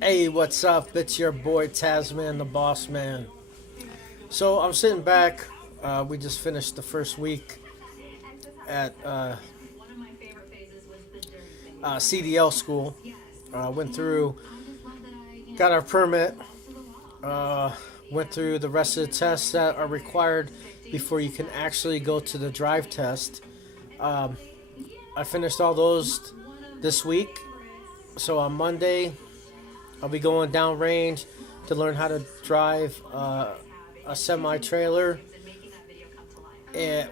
Hey, what's up? It's your boy Tasman, the boss man. So I'm sitting back. We just finished the first week at CDL school. Went through, got our permit, uh, went through the rest of the tests that are required before you can actually go to the drive test. Um, I finished all those this week. So on Monday, I'll be going downrange to learn how to drive a semi trailer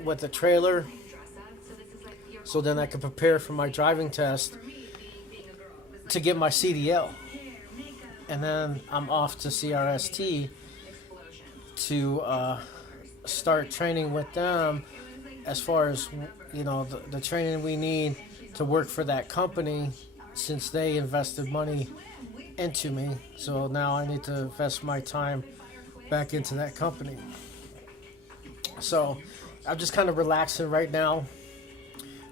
with a trailer, so then I can prepare for my driving test to get my CDL. And then I'm off to CRST to start training with them as far as the training we need to work for that company since they invested money into me. So now I need to invest my time back into that company. So I'm just kind of relaxing right now.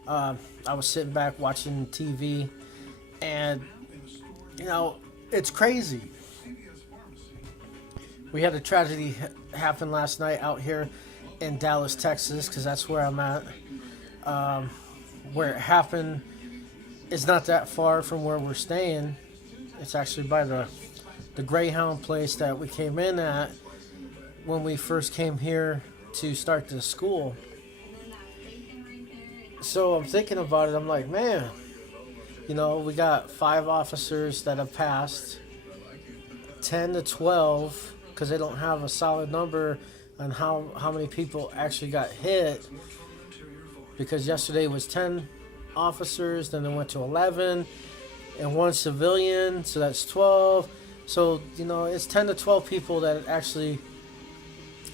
I was sitting back watching TV, and it's crazy. We had a tragedy happen last night out here in Dallas, Texas, because that's where I'm at. Where it happened is not that far from where we're staying. It's actually by the Greyhound place that we came in at when we first came here to start this school. So I'm thinking about it. I'm like, man, we got 5 officers that have passed, 10 to 12, because they don't have a solid number on how many people actually got hit. Because yesterday was 10 officers, then they went to 11, and 1 civilian, so that's 12. So, it's 10 to 12 people that actually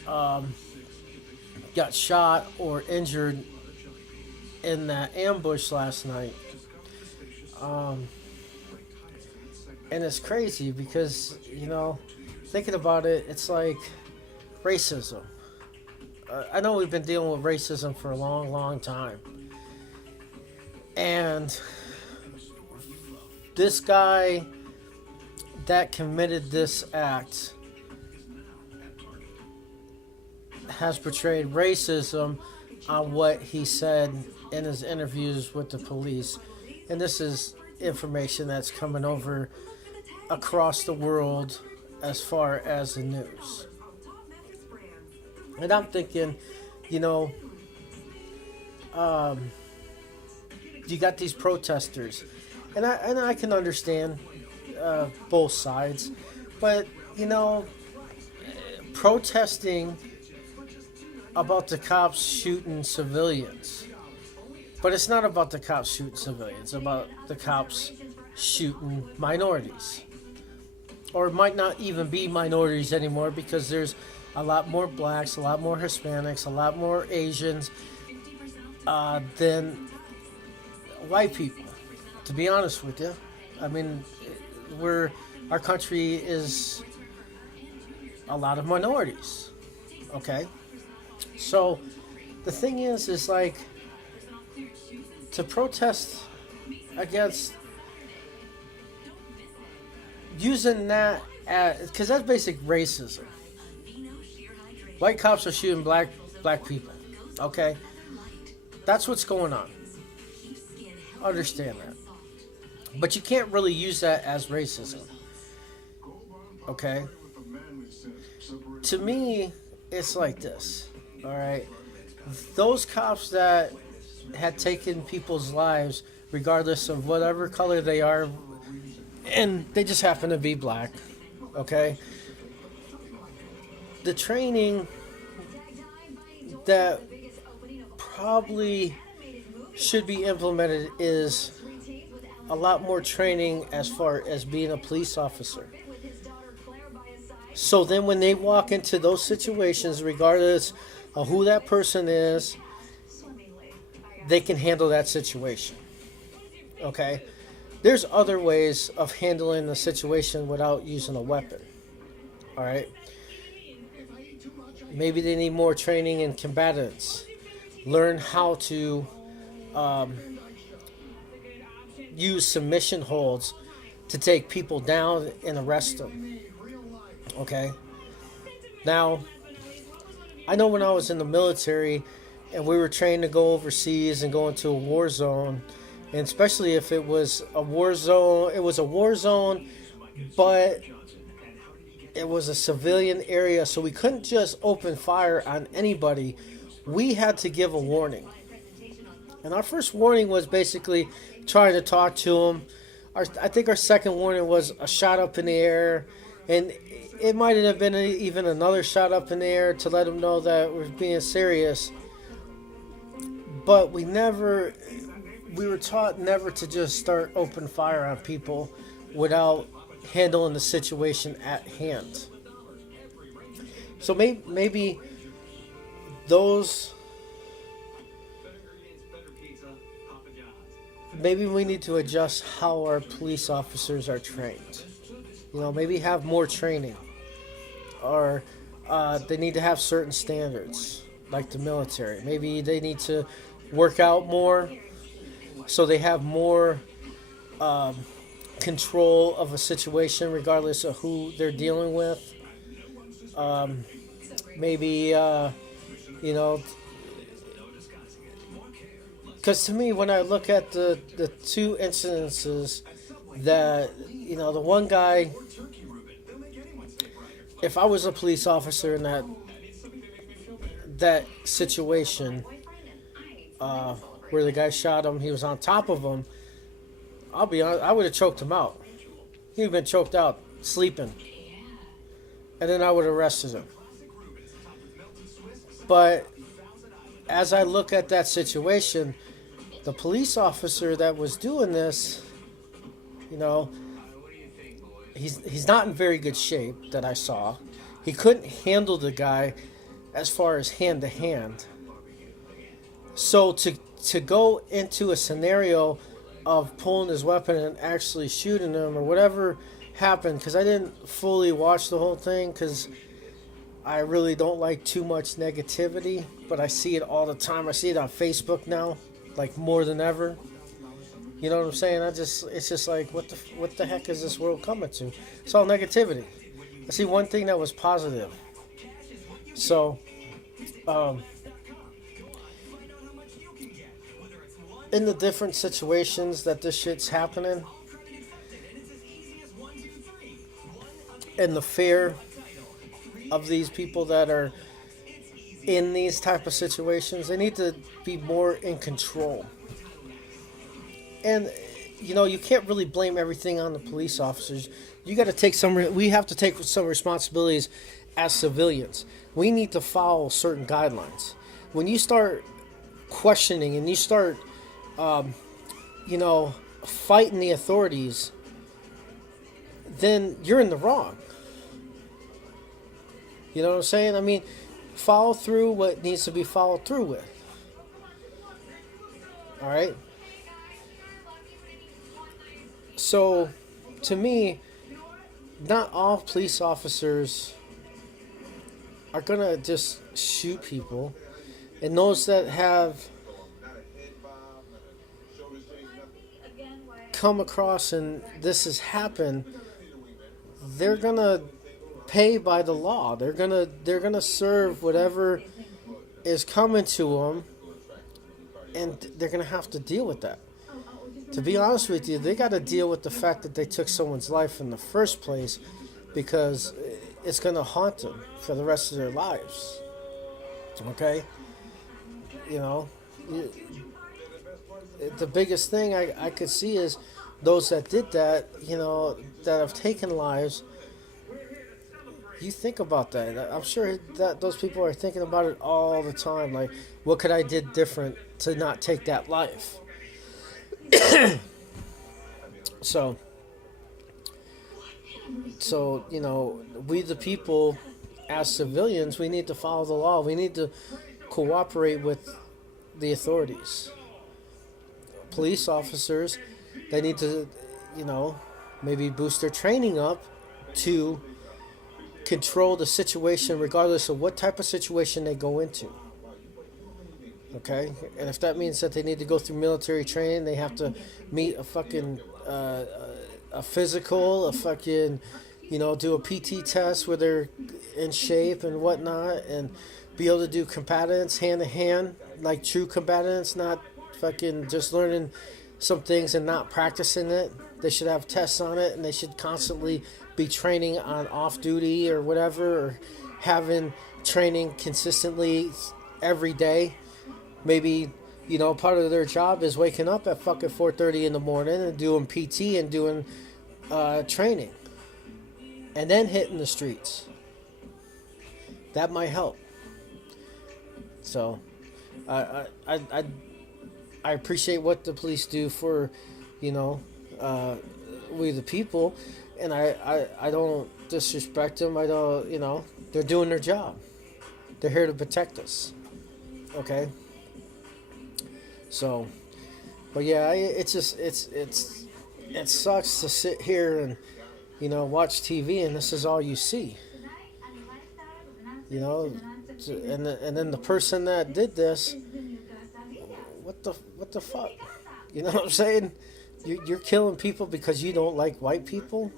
got shot or injured in that ambush last night. And it's crazy because, thinking about it, it's like racism. I know we've been dealing with racism for a long, long time. And this guy that committed this act has portrayed racism on what he said in his interviews with the police. And this is information that's coming over across the world as far as the news. And I'm thinking, you got these protesters, and I can understand both sides, but protesting about the cops shooting civilians, but it's not about the cops shooting civilians. It's about the cops shooting minorities, or it might not even be minorities anymore because there's a lot more blacks, a lot more Hispanics, a lot more Asians than white people, to be honest with you. I mean, our country is a lot of minorities. Okay, so the thing is like to protest against using that because that's basic racism. White cops are shooting black people. Okay, that's what's going on. Understand that. But you can't really use that as racism. Okay? To me, it's like this. Alright? Those cops that had taken people's lives, regardless of whatever color they are, and they just happen to be black. Okay? The training that probably should be implemented is a lot more training as far as being a police officer. So then when they walk into those situations, regardless of who that person is, they can handle that situation. Okay? There's other ways of handling the situation without using a weapon. Alright? Maybe they need more training in combatants. Learn how to use submission holds to take people down and arrest them. Okay? Now, I know when I was in the military and we were trained to go overseas and go into a war zone, and especially if it was a war zone, but it was a civilian area, so we couldn't just open fire on anybody. We had to give a warning. And our first warning was basically trying to talk to them. I think our second warning was a shot up in the air, and it might have been even another shot up in the air to let them know that we're being serious. But we were taught never to just start open fire on people without handling the situation at hand. So maybe we need to adjust how our police officers are trained. Maybe have more training, or they need to have certain standards like the military. Maybe they need to work out more so they have more control of a situation regardless of who they're dealing with. Maybe because to me, when I look at the two incidences, that the one guy, if I was a police officer in that situation, where the guy shot him, he was on top of him, I'll be honest, I would have choked him out. He'd have been choked out, sleeping. And then I would have arrested him. But as I look at that situation, the police officer that was doing this, he's not in very good shape that I saw. He couldn't handle the guy as far as hand to hand. So to go into a scenario of pulling his weapon and actually shooting him or whatever happened, because I didn't fully watch the whole thing because I really don't like too much negativity, but I see it all the time. I see it on Facebook now, like more than ever. You know what I'm saying? It's just like, what the heck is this world coming to? It's all negativity. I see one thing that was positive. So, in the different situations that this shit's happening, and the fear of these people that are in these type of situations, they need to be more in control. And you can't really blame everything on the police officers. You got to take we have to take some responsibilities as civilians. We need to follow certain guidelines. When you start questioning and you start fighting the authorities, then you're in the wrong. You know what I'm saying? I mean, follow through what needs to be followed through with. All right? So, to me, not all police officers are going to just shoot people. And those that have come across and this has happened, they're going to pay by the law. They're gonna serve whatever is coming to them, and they're gonna have to deal with that. To be honest with you, they got to deal with the fact that they took someone's life in the first place, because it's gonna haunt them for the rest of their lives. Okay, the biggest thing I could see is those that did that, that have taken lives. You think about that. I'm sure that those people are thinking about it all the time. Like, what could I did different to not take that life? So, we the people, as civilians, we need to follow the law. We need to cooperate with the authorities. Police officers, they need to, maybe boost their training up to control the situation regardless of what type of situation they go into. Okay? And if that means that they need to go through military training, they have to meet a fucking a physical, a fucking, do a PT test where they're in shape and whatnot, and be able to do combatants hand to hand, like true combatants, not fucking just learning some things and not practicing it. They should have tests on it, and they should constantly be training on off duty or whatever, or having training consistently every day. Maybe part of their job is waking up at fucking 4:30 in the morning and doing PT and doing training, and then hitting the streets. That might help. So, I appreciate what the police do for, we the people, and I don't disrespect them. I don't, they're doing their job. They're here to protect us. Okay. So, but yeah, it sucks to sit here and watch TV and this is all you see. And then the person that did this, what the fuck? You know what I'm saying? You're killing people because you don't like white people?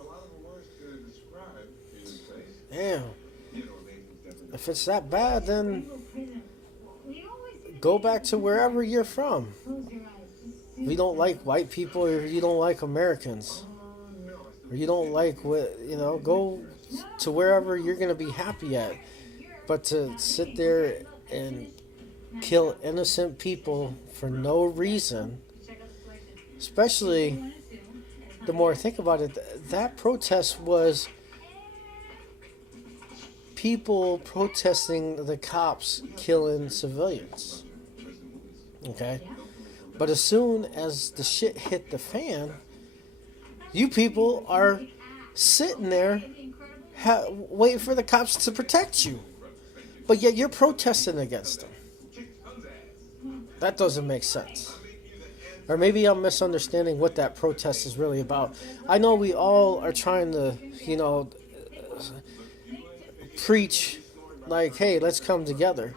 Damn. If it's that bad, then go back to wherever you're from. If you don't like white people, or you don't like Americans, or you don't like go to wherever you're going to be happy at. But to sit there and kill innocent people for no reason, especially the more I think about it, that protest was people protesting the cops killing civilians. Okay? But as soon as the shit hit the fan, you people are sitting there waiting for the cops to protect you. But yet you're protesting against them. That doesn't make sense. Or maybe I'm misunderstanding what that protest is really about. I know we all are trying to, preach like, hey, let's come together.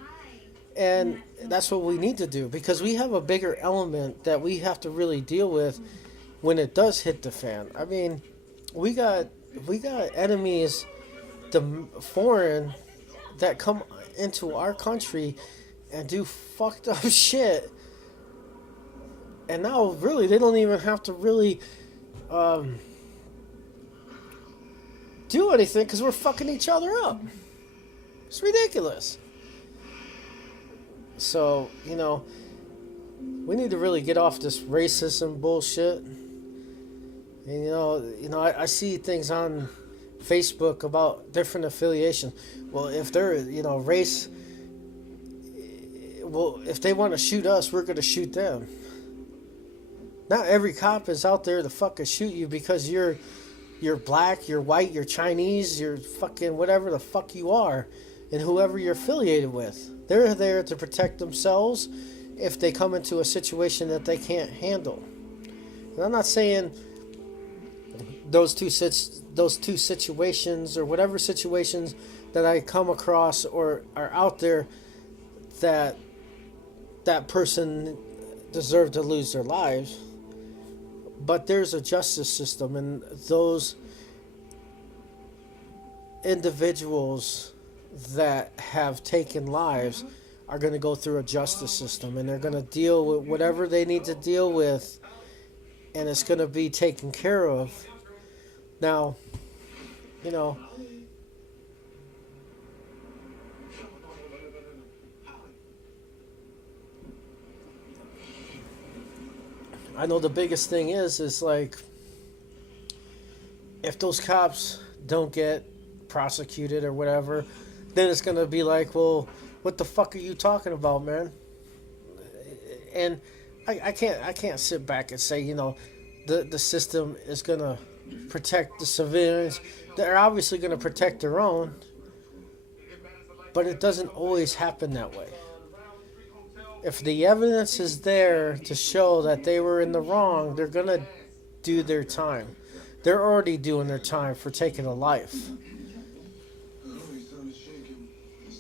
And that's what we need to do, because we have a bigger element that we have to really deal with when it does hit the fan. I mean, we got enemies, the foreign, that come into our country and do fucked up shit. And now, really, they don't even have to really do anything because we're fucking each other up. It's ridiculous. So, we need to really get off this racism bullshit. And, I see things on Facebook about different affiliations. Well, if they're, race, well, if they want to shoot us, we're going to shoot them. Not every cop is out there to fucking shoot you because you're black, you're white, you're Chinese, you're fucking whatever the fuck you are, and whoever you're affiliated with. They're there to protect themselves if they come into a situation that they can't handle. And I'm not saying those two situations or whatever situations that I come across or are out there that person deserved to lose their lives. But there's a justice system, and those individuals that have taken lives are going to go through a justice system, and they're going to deal with whatever they need to deal with, and it's going to be taken care of. Now, I know the biggest thing is like, if those cops don't get prosecuted or whatever, then it's going to be like, well, what the fuck are you talking about, man? And I can't sit back and say, the system is going to protect the civilians. They're obviously going to protect their own, but it doesn't always happen that way. If the evidence is there to show that they were in the wrong, they're going to do their time. They're already doing their time for taking a life.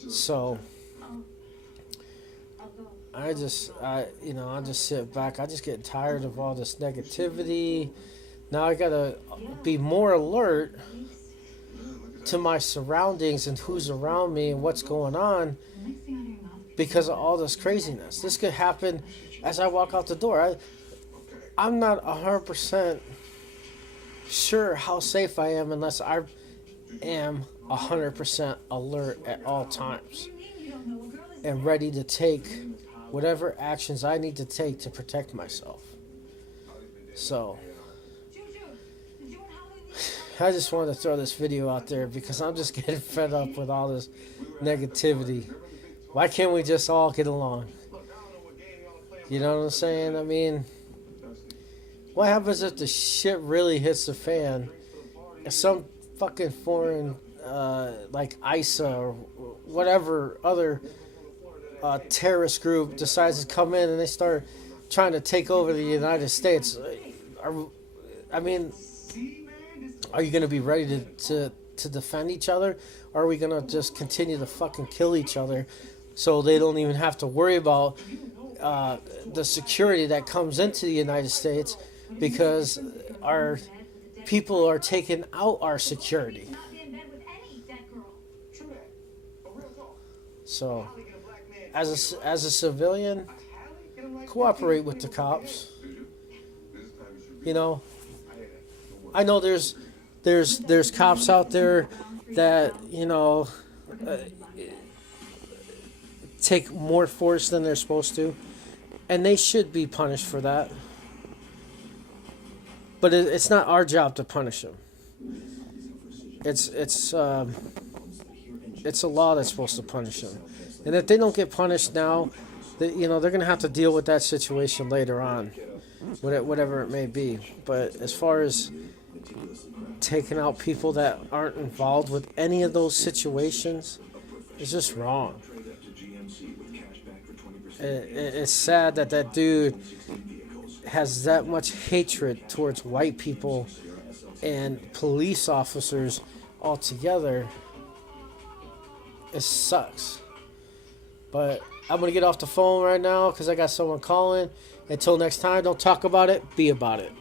So I just sit back. I just get tired of all this negativity, Now I gotta be more alert to my surroundings and who's around me and what's going on because of all this craziness. This could happen as I walk out the door. I'm not 100% sure how safe I am unless I am 100% alert at all times and ready to take whatever actions I need to take to protect myself. So I just wanted to throw this video out there because I'm just getting fed up with all this negativity. Why can't we just all get along? You know what I'm saying? I mean, what happens if the shit really hits the fan? If some fucking foreign, like ISA or whatever other terrorist group decides to come in and they start trying to take over the United States? Are you going to be ready to defend each other? Or are we going to just continue to fucking kill each other so they don't even have to worry about the security that comes into the United States because our people are taking out our security? So, as a civilian, cooperate with the cops. You know, I know there's cops out there that, you know, take more force than they're supposed to, and they should be punished for that. But it's not our job to punish them. It's a law that's supposed to punish them, and if they don't get punished now, they're going to have to deal with that situation later on, whatever it may be. But as far as taking out people that aren't involved with any of those situations, it's just wrong. It's sad that dude has that much hatred towards white people and police officers altogether. It sucks. But I'm going to get off the phone right now because I got someone calling. Until next time, don't talk about it, be about it.